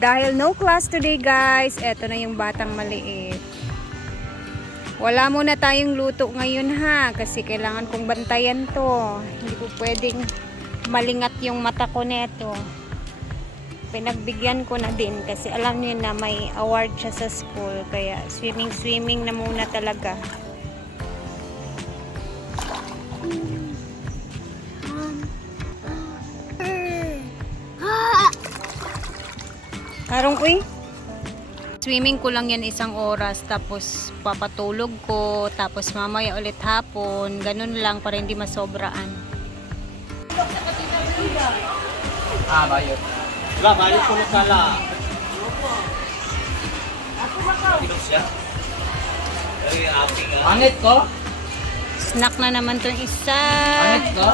Dahil no class today guys, eto na yung batang maliit. Wala muna tayong luto ngayon ha, kasi kailangan kong bantayan to. Hindi ko pwedeng malingat yung mata ko neto. Pinagbigyan ko na din kasi alam niyo na may award siya sa school, kaya swimming na muna talaga. Harong uy. Swimming ko lang yan 1 oras, tapos papatulog ko, tapos mamaya ulit hapon. Ganun lang para hindi masobraan. Bayot. Wala, bayot ko lang kala. Inom siya. Pangit ko? Snack na naman tong isa. Pangit ko?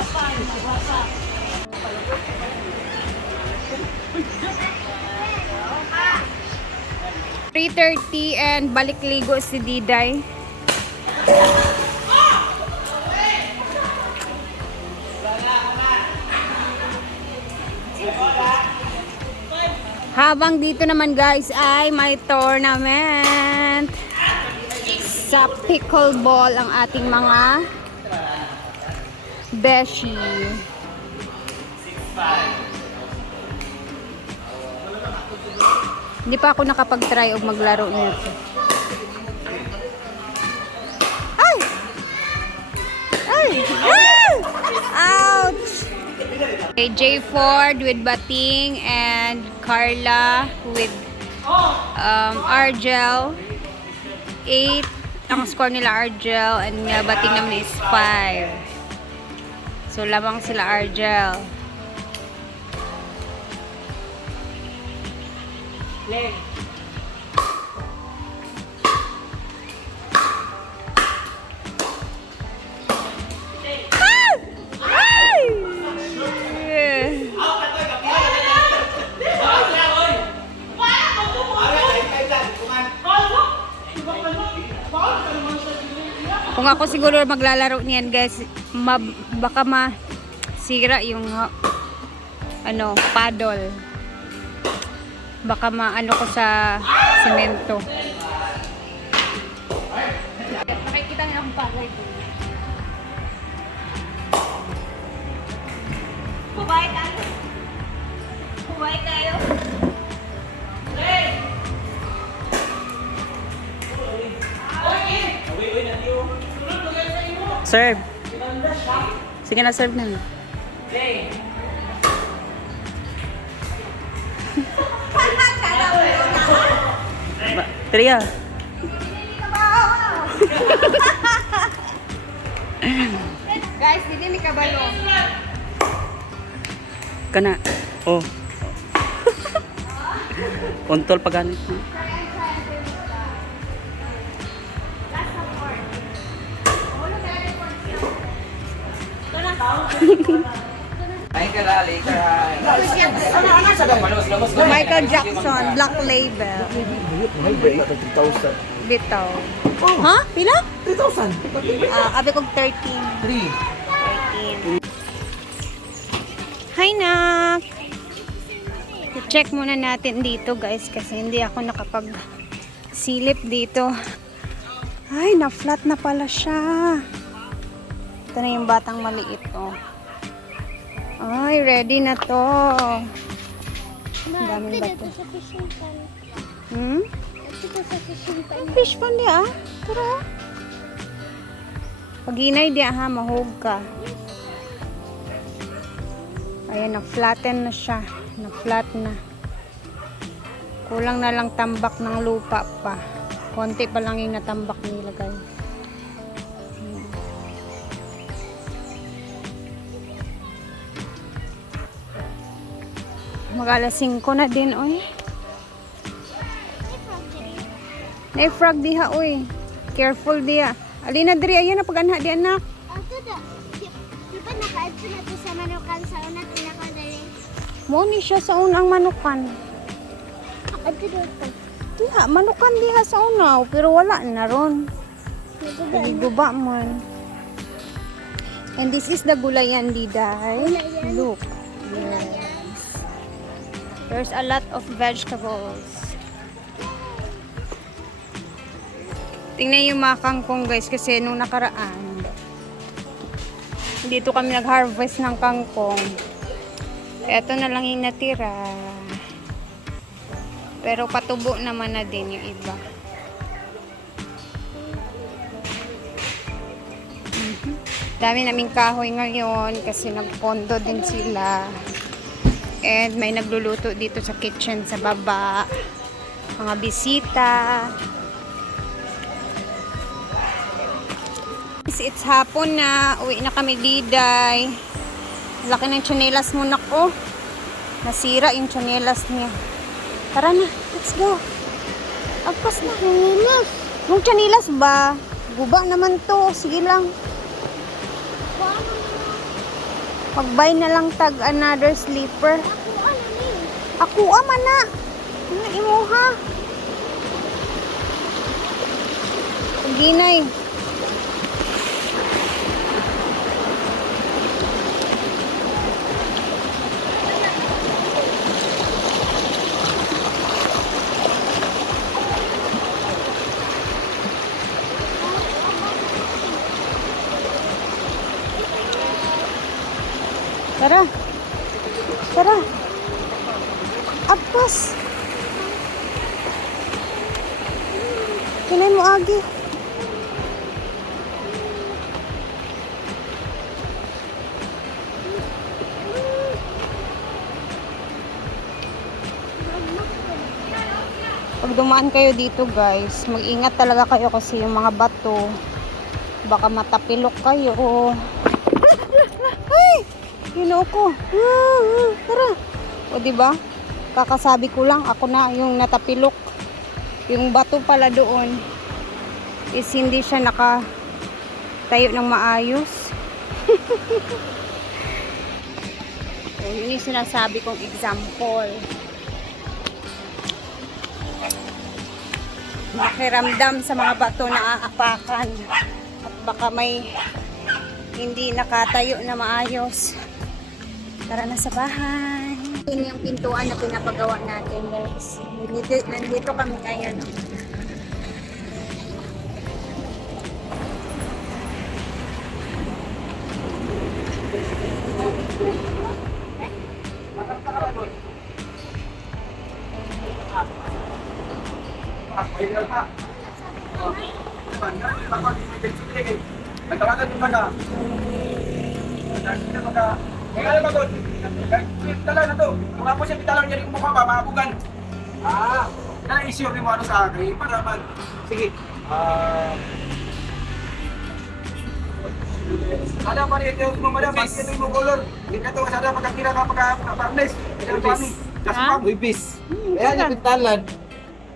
3:30 and balik ligo si Diday. Habang dito naman guys ay may tournament sa pickleball ang ating mga beshi. Hindi pa ako nakapag-try o maglaro nito. Ay! Ay! Ah! Ouch! Okay, J Ford with Bating and Carla with Argel. 8 ang score nila Argel and Bating naman is 5. So lamang sila Argel. Leg. Kung ako siguro maglalaro niyan guys, baka masira yung paddle. Baka maano ko sa semento. Nakikita niyo akong palay ko. Huwag tayo. Huwag tayo. Serve. Sige na, serve na. Tria. Guys, hindi ni kabalo. Kana. Oh. Untol paganit mo. Michael Jackson, Black Label. Bitaw. Ha? Pila? 3,000. Abi kong 13. 13. Hi, Nak! I-check muna natin dito, guys, kasi hindi ako nakapag-silip dito. Ay, na-flat na pala siya. Ito na yung batang maliit, oh. Ay, ready na to. Ang daming bato. Ang fish pan dia, tara. Pag hinay dia ha, mahog ka. Ayan, na-flatten na siya. Na-flat na. Kulang na lang tambak ng lupa pa. Konti pa lang yung natambak nila, guys. Mag-alas 5 na din, oy. Na-frog diha, oy. Careful diha. Alina diri, ayan na pag-anha di anak. Di ba naka-adto na to sa manukan sa una pinakadali? Mo ni siya sa unang manukan. Adto dito. Diha, manukan diha sa unaw, pero wala na ron. Nagiguba man. And this is the gulayan, Diday. Look. Yes. There's a lot of vegetables. Tingnan yung mga kangkong guys kasi nung nakaraan dito kami nag-harvest ng kangkong. Ito na lang yung natira. Pero patubo naman na din yung iba. Dami naming kahoy ngayon kasi nagpondo din sila. And may nagluluto dito sa kitchen sa baba. Mga bisita. It's hapon na. Uwi na kami diday. Laki ng tsinelas mo nako. Nasira yung tsinelas niya. Tara na. Let's go. Agpas na. Tsinelas. Yung tsinelas ba? Guba naman to. Sige lang. Mag-buy na lang tag another slipper. Ako man na. Ano imuha? Ginay. Tara. Tara. Apos. Kinay mo agi. Pag dumaan kayo dito guys, mag-ingat talaga kayo kasi yung mga bato baka matapilok kayo. Ay! Ginoo ko. Tara. O diba? Kakasabi ko lang ako na yung natapilok. Yung bato pala doon is hindi siya nakatayo ng maayos. So, yun yung sinasabi kong example. Makiramdam sa mga bato na aapakan at baka may hindi nakatayo na maayos. Tara na sa bahay. Yun yung pintuan na pinapagawa natin guys. Nandito kami ngayon. Nagtawagan din ba ka? Kaya ba doon? Tala na to. Kung ako siya pitalang niya rin mukha ba, maabugan. Na-issue rin mo ano sa akin. Para man. Sige. Ada pa rin ito mo madam. Bakit ito yung color? Hindi ka ito masada pagkakira ka pagka-farmless. Just pang. Wibis. Kaya yung pintalan,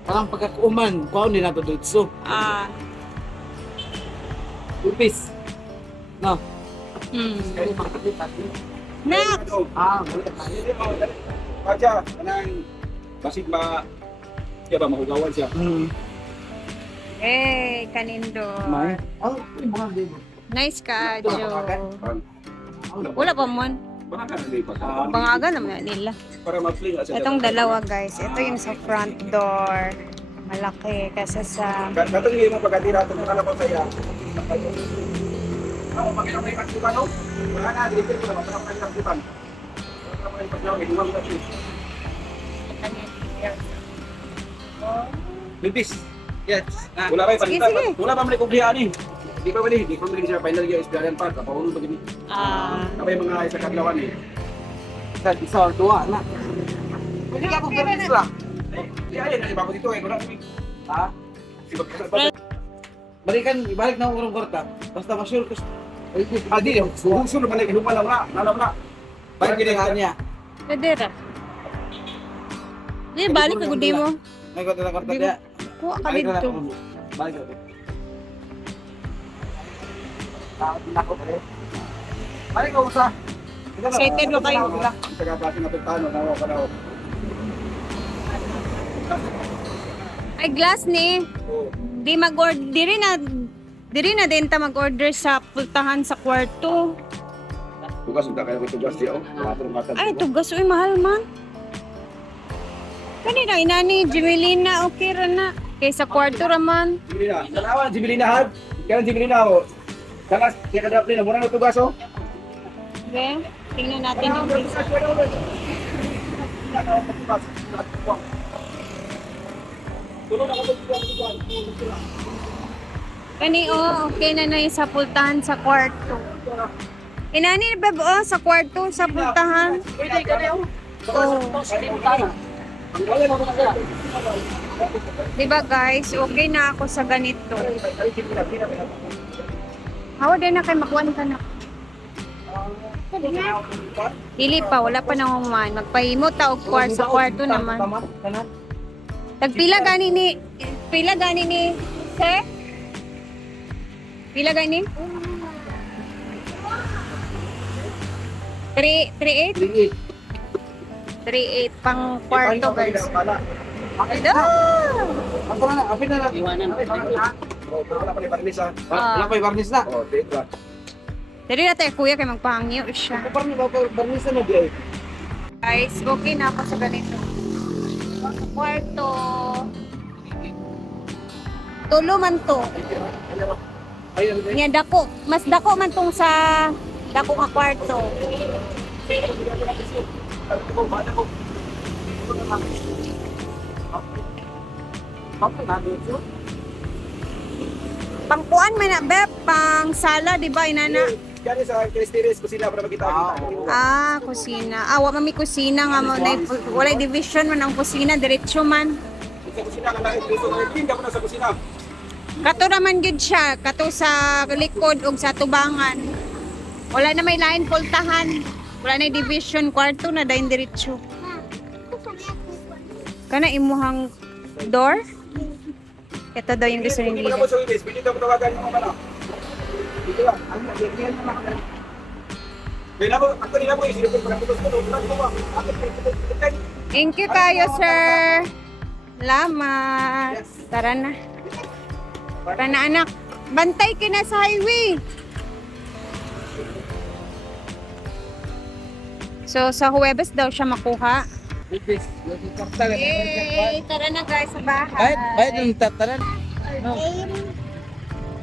parang pagkakuman, kuha nila ito doon. So, wibis. No. Kaya yung makakita. Next! Baca, kanang basig ba siya ba mahugawan siya? Eh, kanindor. May? Oh, yung mga din. Nice ka, Joe. Wala pa mon. Baka ka nalipat. Bangaga naman nila. Para ma-fling sa Itong dalawa guys. Ito yung sa front door. Malaki kasi sa... Katong hindi mo pagkatira ito mga ko saya. Ako makita may pagkutan no? Wala na dito ko na masarap na pagkutan. Wala pa yung pagkutan, inuwan mo na siya. Wibis. Yes. Wala pa yung Sige, pagkutan. sige. Wala pa mali kublihan eh. Di pa mali siya final year isbiyanan pa. Kapahulong pa gini. Kapay mga isa kadlawan eh. Sa isa or dua na. Pwede ka kung garis lang. Di ayun, iba ko dito eh. Wala kami. Ha? Ibalik na ang urong korta. Basta ma-sure ko. Di. Susunod balik. Inupa lang na. Nalam na. Balik ginihan niya. Pwede ra. Di, balik ka gudi mo. May korta na korta niya. Kuha ka dito. Balik ka. Takot din ako pare. Balik ko sa. Excited ba kayo? Sa kaklase na pagtano. Nawa ka na. Ay, glass ni. Di mag-order. Diri na din ta mag-order sa pultahan sa kwarto. Bukas unta kaya ko tugas siya. Wala pa rin mata. Ay, tugas. Uy, mahal man. Kanina, inani, Jimelina, okay ra na. Kaysa kwarto raman. Jimelina. Tanawan, Jimelina had. Kaya Jimelina ho. Kalas, kaya kadap din. Muna na tugas ho. Okay, tingnan natin yung visa. Kani, okay na na yung sa pultahan sa kwarto. Inani, beb, sa kwarto, sa pultahan. Diba guys, okay na ako sa ganito. Hawa din na kay makuan ka na. Dili pa, wala pa nang human. Magpahimo ta og sa kwarto naman. Tagpila gani ni, sir? Pila gani? 3.8? 3.8 pang kwarto guys. Ito! Ako na, apin na lang. Iwanan. Wala pa ni Barnis ha. Wala pa yung barnis na. Oh, date lang. Dili na tayo kuya kay magpahangyo siya. Barnis na di. Guys, okay na ako sa ganito. Kwarto. Tulo man to. Nya dako, mas dako man tong sa dako nga kwarto. Pangkuan man na beb, pang sala di ba inana? Gani sa Cristiris, kusina para makita. Kusina. Wa mami kusina nga mo walay division man ang kusina, diretso man. Sa kusina ka na, hindi ka na sa kusina. Kato naman gid siya, kato sa likod ug sa tubangan. Wala na may lain pultahan. Wala na division, kwarto na dayon diretso. Kana imuhang door? Ito daw yung gusto Hindi nila. mo na mo sa Wilis, pwede daw tawagan yung mga dito lang. Ang nagigil na mga kaya na mo, ako nila mo, isipin ko na putos ko, wala ko ba? Thank you kayo, sir. Salamat. Tara na. Tara na, anak. Bantay ka na sa highway. So, sa Huwebes daw siya makuha. Yay! Tara na guys sa bahay. Bayad yung tataran.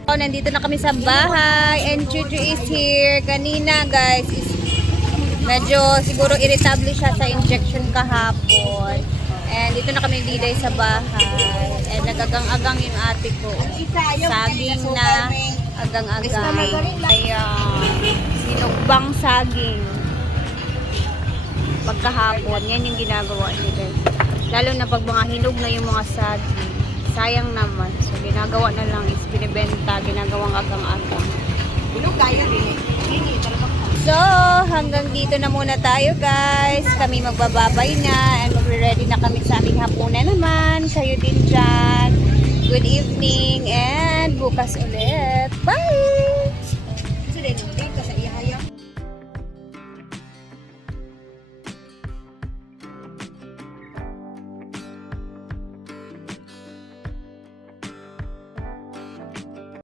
Oh, nandito na kami sa bahay and Chuchu is here. Kanina guys, medyo siguro irritable siya sa injection kahapon. And dito na kami diday sa bahay. And nagagang-agang yung ate ko. Saging na agang-agang. Ayan. Sinugbang saging. Pagkahapon, yan yung ginagawa niya guys. Lalo na pag mga hinog na yung mga saging. Sayang naman. So, ginagawa na lang is binibenta, ginagawang agang-agang. So, hanggang dito na muna tayo guys. Kami magbababay na and magre-ready na kami sa aming hapunan naman. Kayo din dyan. Good evening and bukas ulit.